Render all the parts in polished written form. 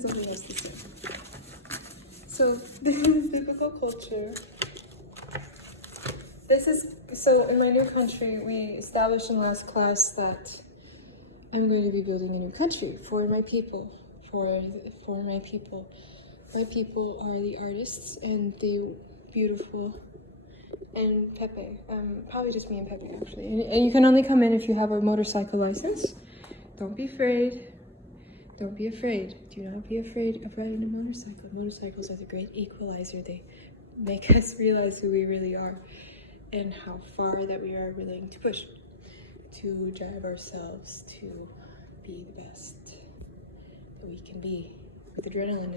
Something else to say. So this is biblical culture. So in my new country, we established in last class that I'm going to be building a new country for my people. For my people. My people are the artists and the beautiful and Pepe. Probably just me and Pepe actually. And you can only come in if you have a motorcycle license. Don't be afraid. Don't be afraid. Do not be afraid of riding a motorcycle. Motorcycles are the great equalizer. They make us realize who we really are and how far that we are willing to push to drive ourselves to be the best that we can be. With adrenaline.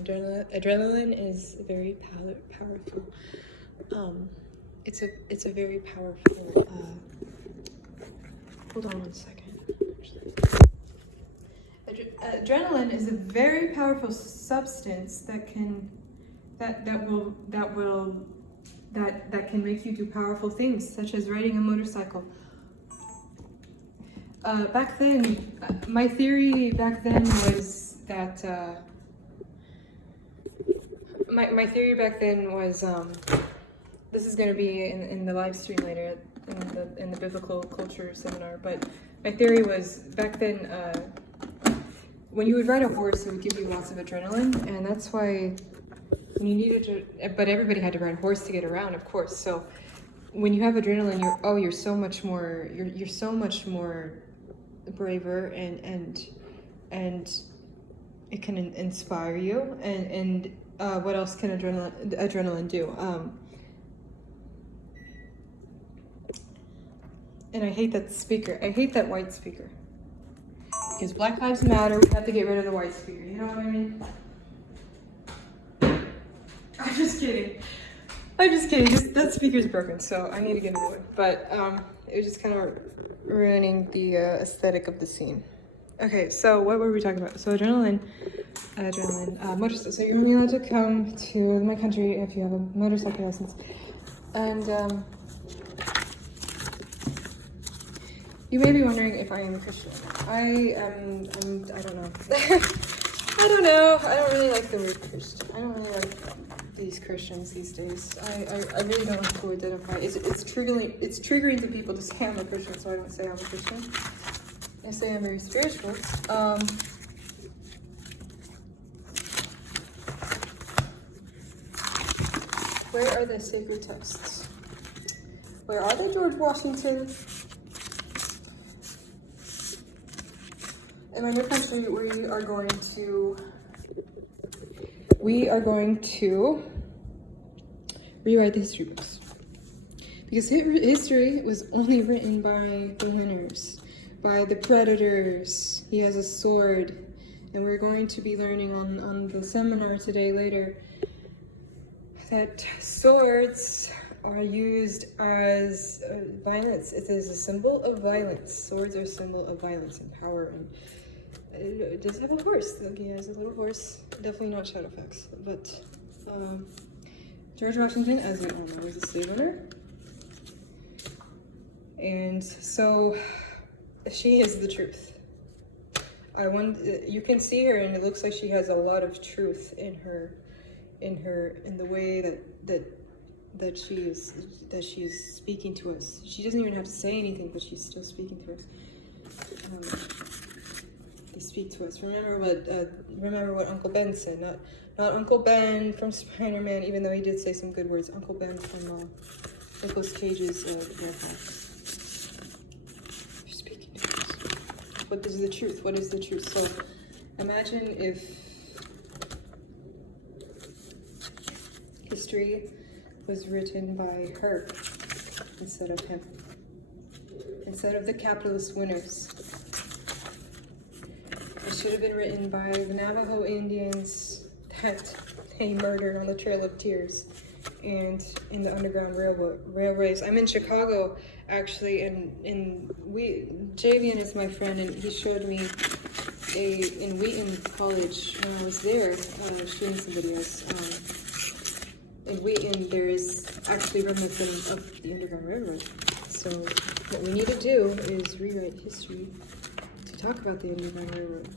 Adrenaline is very powerful. It's a very powerful. Hold on one second. Adrenaline is a very powerful substance that can make you do powerful things, such as riding a motorcycle. Back then, my theory back then was that my theory back then was this is going to be in the live stream later in the biblical culture seminar. But my theory was back then. When you would ride a horse, it would give you lots of adrenaline, and that's why when you needed to. But everybody had to ride a horse to get around, of course. So when you have adrenaline, you're so much more. You're so much more braver, and it can inspire you. And what else can adrenaline do? And I hate that speaker. I hate that white speaker. Because Black Lives Matter, we have to get rid of the white speaker. You know what I mean? I'm just kidding. That speaker's broken, so I need to get a new one. But it was just kind of ruining the aesthetic of the scene. Okay, so what were we talking about? So adrenaline, motorcycle. So you're only allowed to come to my country if you have a motorcycle license. And you may be wondering if I am a Christian. I don't know. I don't know. I don't really like the word Christian. I don't really like these Christians these days. I really don't like to identify. It's triggering to people to say I'm a Christian, so I don't say I'm a Christian. I say I'm very spiritual. Where are the sacred texts? Where are they, George Washington? In my new country, we are going to rewrite the history books. Because history was only written by the winners, by the predators. He has a sword, and we're going to be learning on the seminar today later that swords are used as violence. It is a symbol of violence. Swords are a symbol of violence and power. And it does have a horse. Look, he has a little horse. Definitely not Shadowfax. But George Washington, as we all know, was a slave owner. And so she is the truth. You can see her, and it looks like she has a lot of truth in the way that she is speaking to us. She doesn't even have to say anything, but she's still speaking to us. They speak to us. Remember what Uncle Ben said. Not Uncle Ben from Spider-Man, even though he did say some good words. Uncle Ben from Nicolas Cage's grandpa. They're speaking to us. What is the truth? What is the truth? So imagine if history was written by her instead of him. Instead of the capitalist winners. It should have been written by the Navajo Indians that they murdered on the Trail of Tears and in the Underground Railways. I'm in Chicago, actually, and Javian is my friend, and he showed me in Wheaton College when I was there, shooting some videos. In Wheaton, there is actually remnants of the Underground Railroad. So what we need to do is rewrite history to talk about the Underground Railroad.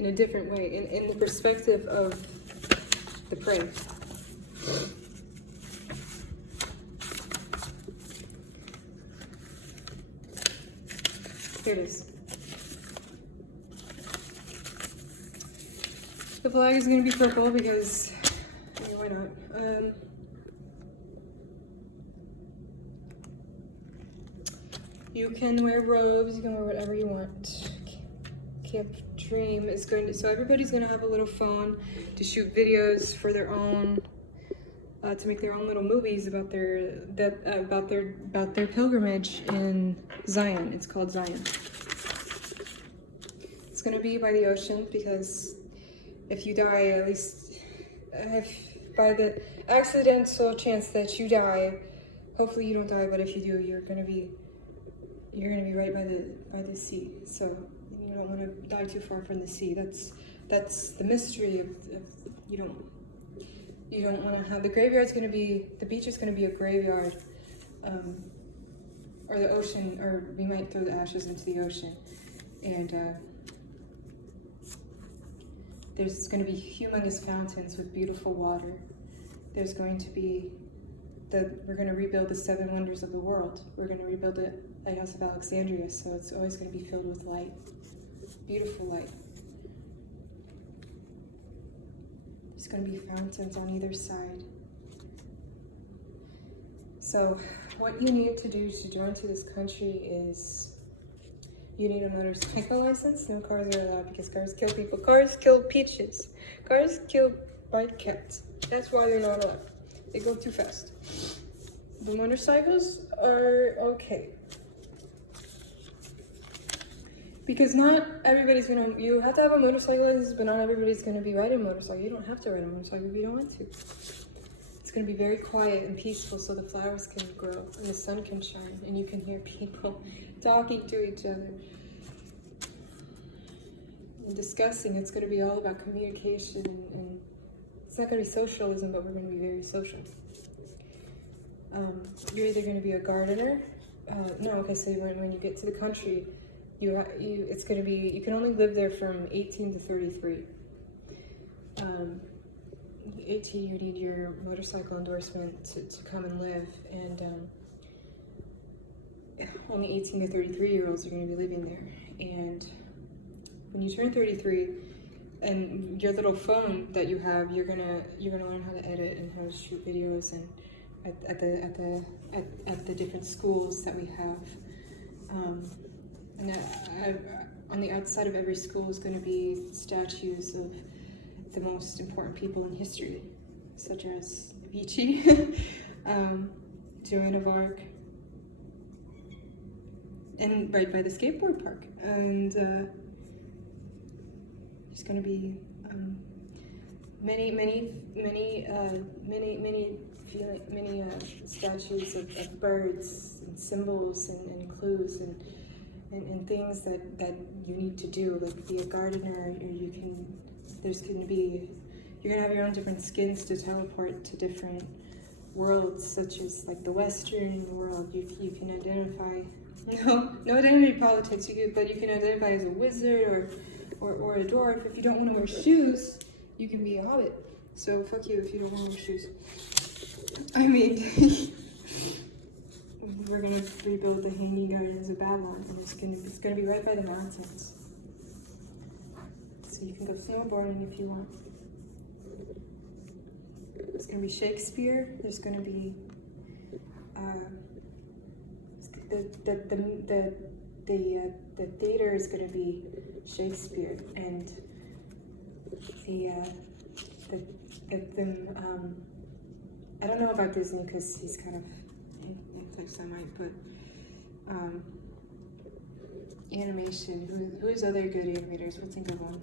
in a different way, in the perspective of the prey. Here it is. The flag is going to be purple because, I mean, why not? You can wear robes, you can wear whatever you want. Camp Dream is going to, so everybody's going to have a little phone to shoot videos for their own, to make their own little movies about their pilgrimage in Zion. It's called Zion. It's going to be by the ocean because if you die, at least by the accidental chance that you die, hopefully you don't die, but if you do, you're gonna be right by the sea. So you don't want to die too far from the sea. That's the mystery of you don't want to have, the graveyard's going to be, the beach is going to be a graveyard, or the ocean, or we might throw the ashes into the ocean, and there's going to be humongous fountains with beautiful water. There's going to be we're going to rebuild the 7 wonders of the world. We're going to rebuild the Lighthouse of Alexandria, so it's always going to be filled with light, beautiful light. There's going to be fountains on either side. So what you need to do to join to this country is you need a motorcycle license. No cars are allowed because cars kill people. Cars kill peaches. Cars kill white cats. That's why they're not allowed. They go too fast. The motorcycles are okay. Because not everybody's gonna, you have to have a motorcycle license, but not everybody's gonna be riding a motorcycle. You don't have to ride a motorcycle if you don't want to. It's gonna be very quiet and peaceful so the flowers can grow and the sun can shine and you can hear people talking to each other and discussing. It's gonna be all about communication and it's not gonna be socialism, but we're gonna be very social. You're either gonna be a gardener. So when you get to the country, it's going to be, you can only live there from 18 to 33. 18, you need your motorcycle endorsement to come and live, and only 18 to 33-year-olds are going to be living there. And when you turn 33, and your little phone that you have, you're gonna learn how to edit and how to shoot videos, and at the different schools that we have. On the outside of every school is going to be statues of the most important people in history, such as Avicii, Joan of Arc, and right by the skateboard park. And there's going to be many statues of birds and symbols and clues and things that you need to do, like be a gardener, or you're gonna have your own different skins to teleport to different worlds, such as like the Western world. You can identify, no identity politics, but you can identify as a wizard or a dwarf. If you don't want to wear shoes, you can be a hobbit. So fuck you if you don't want to wear shoes. I mean, we're gonna rebuild the Hanging Gardens of Babylon, and it's gonna be right by the mountains. So you can go snowboarding if you want. There's gonna be Shakespeare. There's gonna be the theater is gonna be Shakespeare, and I don't know about Disney because he's kind of Netflix. I might put animation. Who's other good animators? We'll think of one.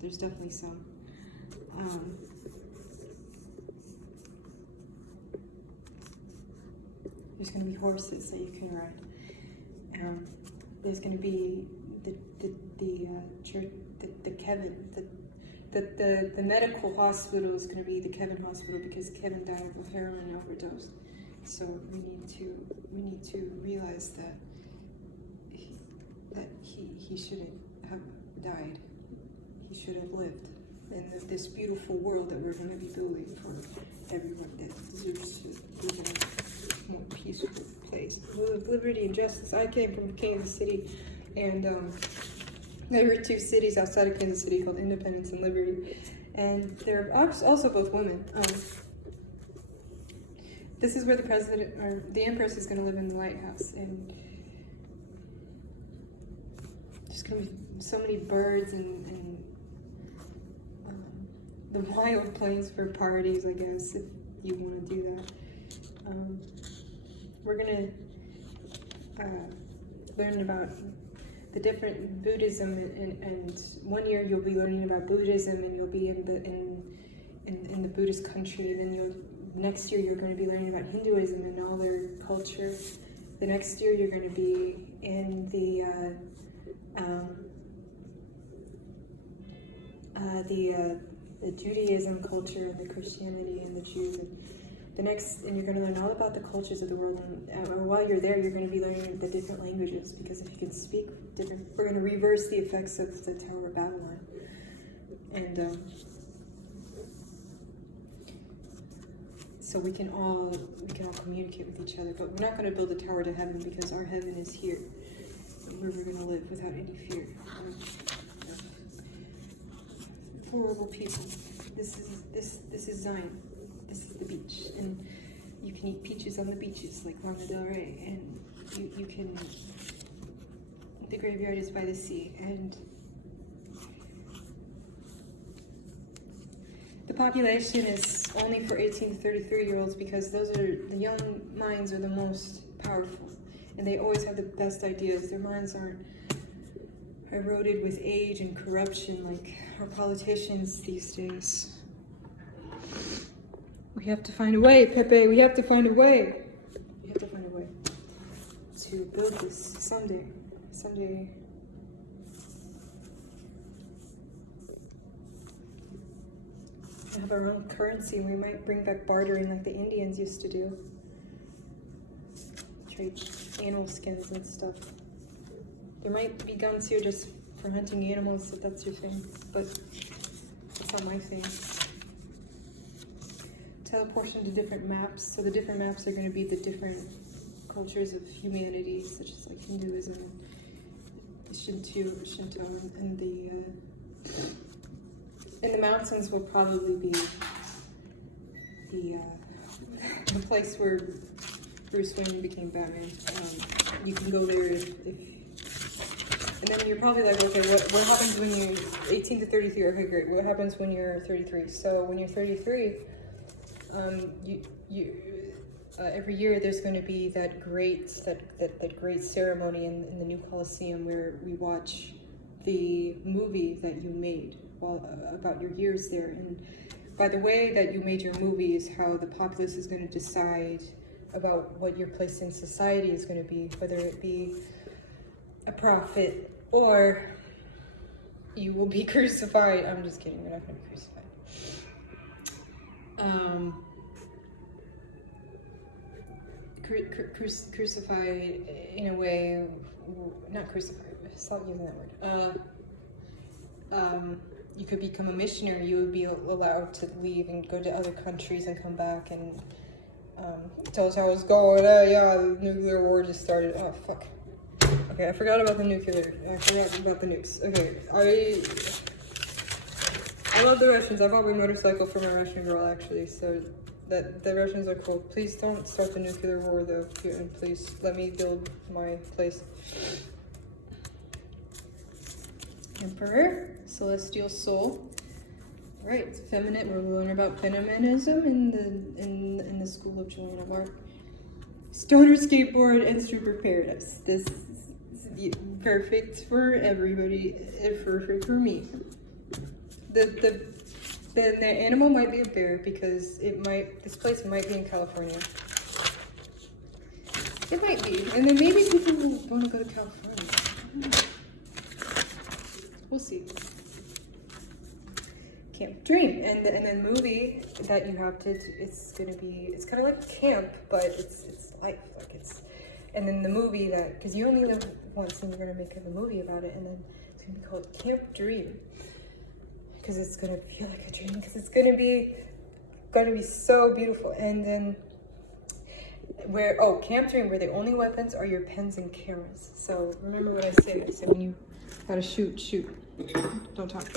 There's definitely some. There's going to be horses that you can ride. There's going to be the medical hospital is going to be the Kevin Hospital because Kevin died of a heroin overdose. So we need to realize that he shouldn't have died. should have lived in this beautiful world that we're going to be building for everyone that deserves to live in a more peaceful place. With liberty and justice. I came from Kansas City, and there were two cities outside of Kansas City called Independence and Liberty, and they're also both women. This is where the president, or the empress, is going to live in the lighthouse, and there's going to be so many birds and the wild place for parties, I guess, if you want to do that. We're going to learn about the different Buddhism, and 1 year you'll be learning about Buddhism, and you'll be in the Buddhist country, and then next year you're going to be learning about Hinduism and all their culture. The next year you're going to be in the Judaism culture, and the Christianity and the Jews, and you're going to learn all about the cultures of the world. And while you're there, you're going to be learning the different languages, because if you can speak different, we're going to reverse the effects of the Tower of Babylon, and so we can all communicate with each other. But we're not going to build a tower to heaven, because our heaven is here, where we're going to live without any fear of horrible people. This is Zion. This is the beach, and you can eat peaches on the beaches like Lana Del Rey, and you can. The graveyard is by the sea, and the population is only for 18 to 33-year-olds, because those are the young minds are the most powerful, and they always have the best ideas. Their minds aren't eroded with age and corruption like our politicians these days. We have to find a way, Pepe. We have to find a way. We have to find a way to build this someday. Someday. We have our own currency. We might bring back bartering like the Indians used to do. Trade animal skins and stuff. There might be guns here just for hunting animals, if that's your thing, but it's not my thing. Teleportation to different maps. So the different maps are going to be the different cultures of humanity, such as like Hinduism, Shinto, and the mountains will probably be the place where Bruce Wayne became Batman. You can go there if and then you're probably like, okay, what happens when you're 18 to 33? Okay, great. What happens when you're 33? So when you're 33, every year there's going to be that great ceremony in the new Coliseum, where we watch the movie that you made about your years there. And by the way that you made your movie is how the populace is going to decide about what your place in society is going to be, whether it be a prophet or you will be crucified. I'm just kidding, we're not going to be crucified. Crucified in a way, not crucified, stop using that word. You could become a missionary. You would be allowed to leave and go to other countries and come back and tell us how it's going. Yeah, the nuclear war just started. Oh, fuck. Okay, I forgot about the nuclear. I forgot about the nukes. Okay, I love the Russians. I bought my motorcycle for my Russian girl, actually, so that the Russians are cool. Please don't start the nuclear war, though, and please let me build my place. Emperor, Celestial Soul. Right, feminine. We'll learn about feminism in the School of Joanna Mark. Stoner skateboard and super paradise. This is perfect for everybody. Perfect for me. The animal might be a bear, because this place might be in California. It might be, and then maybe people will want to go to California. We'll see. Camp Dream, and then movie that you have to. It's kind of like camp, but it's life, like it's. And then the movie because you only live once, and you're gonna make a movie about it, and then it's gonna be called Camp Dream. because it's gonna feel like a dream, because it's gonna be so beautiful. And then Camp Dream, where the only weapons are your pens and cameras. So remember what I said. I said when you gotta shoot, don't talk.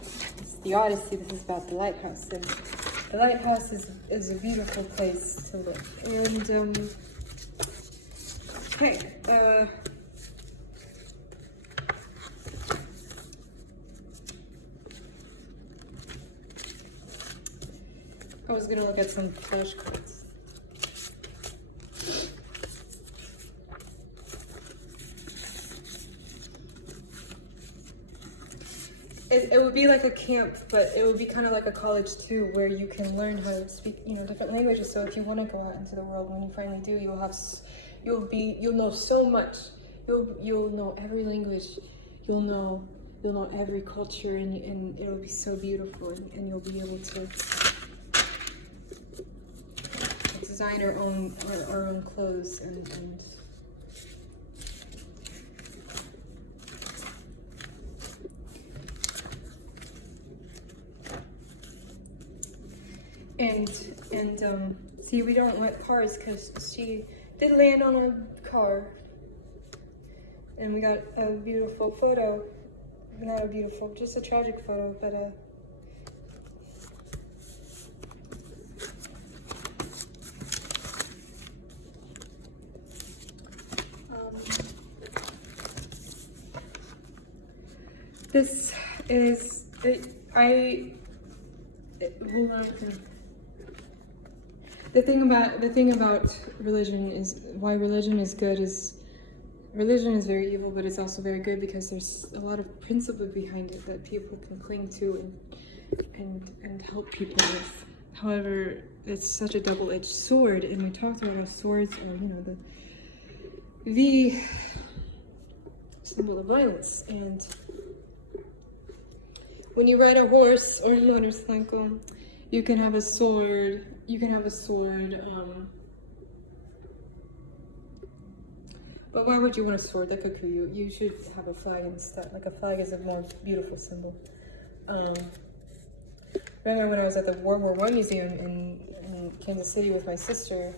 It's the Odyssey. This is about the lighthouse, and the lighthouse is a beautiful place to live. And I was gonna look at some flashcards. It would be like a camp, but it would be kind of like a college too, where you can learn how to speak, different languages. So if you want to go out into the world, when you finally do, you'll know so much. You'll know every language. You'll know every culture, and it'll be so beautiful, and you'll be able to design our own clothes and see, we don't want cars because she did land on a car, and we got a beautiful photo. Not a beautiful, just a tragic photo, but this is hold on. The thing about religion is why religion is good is religion is very evil, but it's also very good because there's a lot of principle behind it that people can cling to and help people with. However, it's such a double-edged sword, and we talked about how swords are, the symbol of violence. And when you ride a horse or a motorcycle, you can have a sword. But why would you want a sword? That could kill you. You should have a flag instead. Like, a flag is a more beautiful symbol. Remember when I was at the World War I Museum in Kansas City with my sister,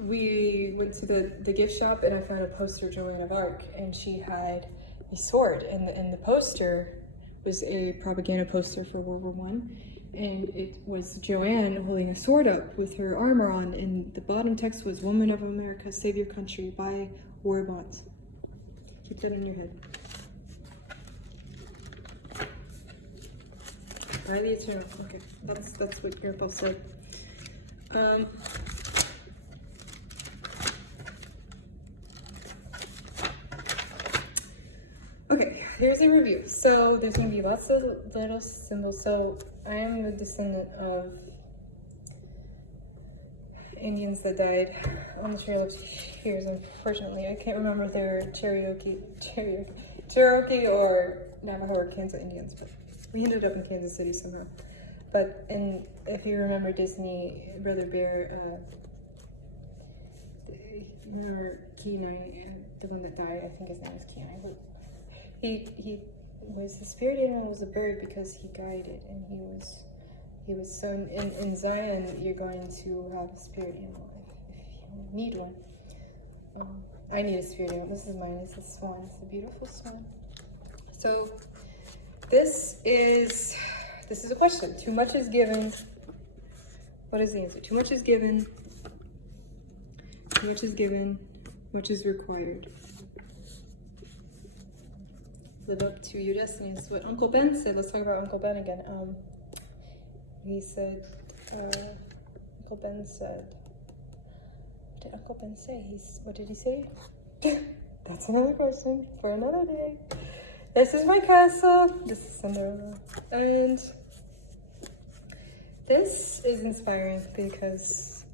we went to the gift shop, and I found a poster of Joan of Arc, and she had a sword, and the poster was a propaganda poster for World War I, and it was Joanne holding a sword up with her armor on, and the bottom text was, "Women of America, save your country, buy war bonds." Keep that in your head. Buy the eternal. Okay, that's what Grandpa said. Okay, here's a review. So there's gonna be lots of little symbols. So I am a descendant of Indians that died on the Trail of Tears. Unfortunately, I can't remember if they were Cherokee or Navajo or Kansas Indians, but we ended up in Kansas City somehow. But if you remember Disney, Brother Bear, remember Kenai, the one that died? I think his name was Kenai. He was the spirit animal was a bird because he guided, and he was so in Zion you're going to have a spirit animal if you need one. I need a spirit animal. This is mine. It's a swan. It's a beautiful swan. So this is a question. Too much is given. What is the answer? Too much is given. Too much is given. Much is required. Live up to your destiny. That's what Uncle Ben said. Let's talk about Uncle Ben again. He said, Uncle Ben said, what did Uncle Ben say? What did he say? That's another question for another day. This is my castle. This is Cinderella. And this is inspiring because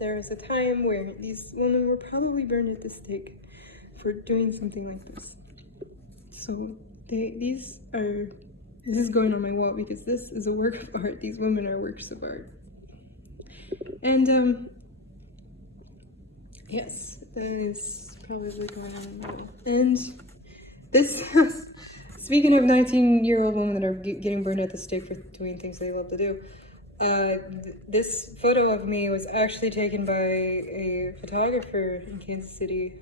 there was a time where these women were probably burned at the stake for doing something like this. So this is going on my wall because this is a work of art. These women are works of art. And yes, that is probably going on my wall. And this, speaking of 19-year-old women that are getting burned at the stake for doing things they love to do, this photo of me was actually taken by a photographer in Kansas City.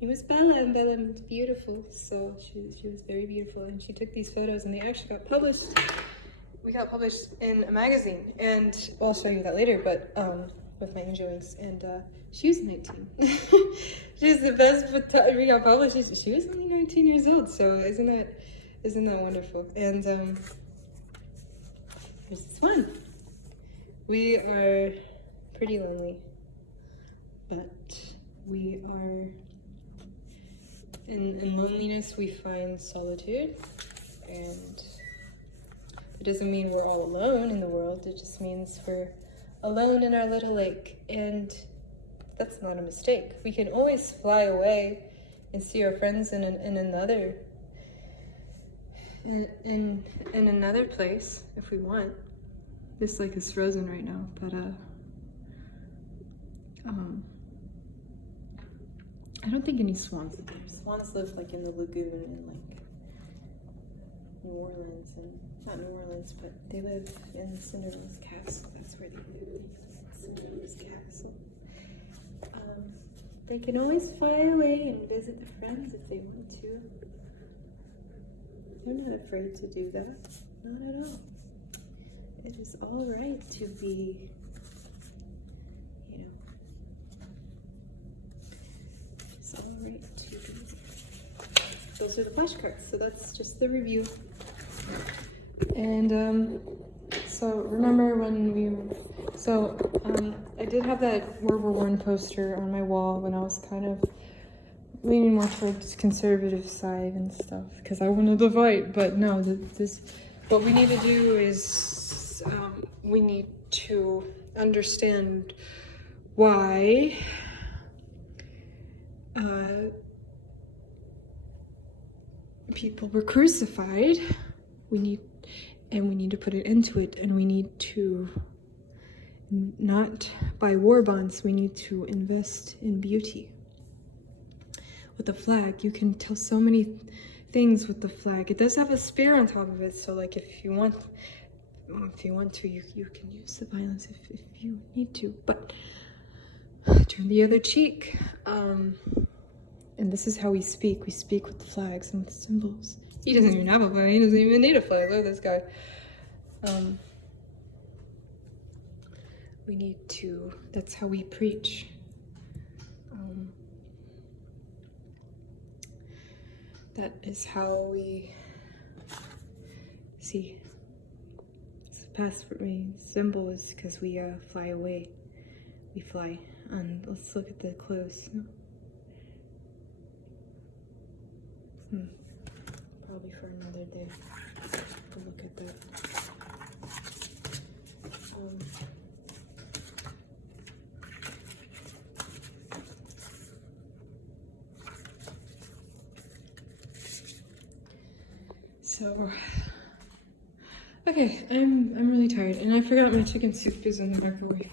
It was Bella, and Bella was beautiful, so she was very beautiful, and she took these photos, and they actually got published. We got published in a magazine, and I'll show you that later, but with my enjoyings, and she was 19. She's the best photographer. We got published. She was only 19 years old, so isn't that wonderful? And here's this one. We are pretty lonely, but we are. In loneliness, we find solitude, and it doesn't mean we're all alone in the world. It just means we're alone in our little lake, and that's not a mistake. We can always fly away and see our friends in another place if we want. This lake is frozen right now, but I don't think any swans live there. Swans live like in the lagoon in like New Orleans, and not New Orleans, but they live in Cinderella's castle. That's where they live. Cinderella's castle. They can always fly away and visit their friends if they want to. They're not afraid to do that. Not at all. It is all right to be, it's all right to be. Those are the flashcards, so that's just the review. And so remember when I did have that World War I poster on my wall when I was kind of leaning more towards conservative side and stuff, because I wanted to fight. But no, what we need to do is we need to understand why people were crucified. We need to put an end to it, and we need to not buy war bonds. We need to invest in beauty. With the flag, you can tell so many things with the flag. It does have a spear on top of it, so like if you want to, you can use the violence if you need to, but turn the other cheek. And this is how we speak. We speak with the flags and with symbols. He doesn't even have a flag. He doesn't even need a flag. Look at this guy. We need to, that's how we preach. That is how we see. It's the past for me. Symbol is because we fly away. We fly. And let's look at the clothes. Probably for another day. We'll look at that. So, okay, I'm really tired, and I forgot my chicken soup is in the microwave.